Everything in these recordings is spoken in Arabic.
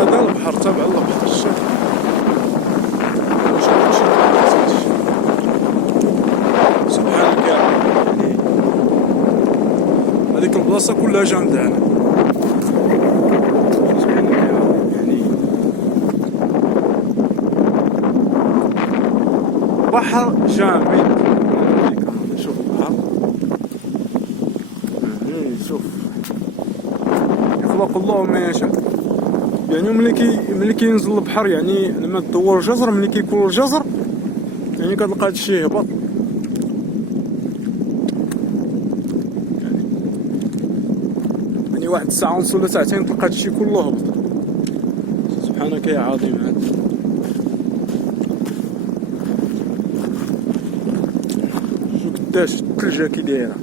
هذا البحر تابع للبحر الشاطئ. سبحانك يا رب، يعني هذيك البلاصة كلها جامدة هنا. سبحانك يا رب، يعني بحر جامد. شوف البحر، يعني شوف يخلق الله ما يشاء. يعني ملي كينزل البحر، يعني لما تدور الجزر، ملي كيكون الجزر يعني كتلقى هادشي يهبط. يعني واحد الساعة ونص ولا ساعتين تلقى هادشي كله هبط. سبحانك يا عظيم. هذا شوف قداش الثلجة كي دايرة.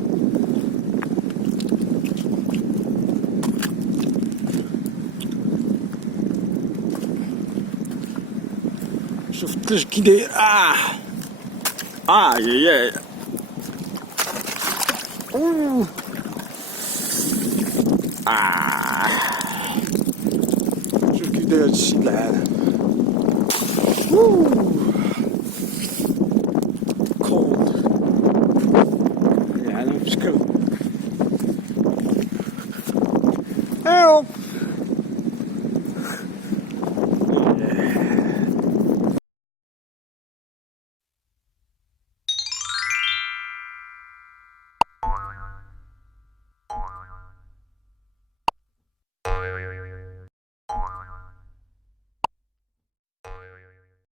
شوف الثلج كي داير. يا شوف كي داير هادشي العالم. كولد العالم بشكل. ايوا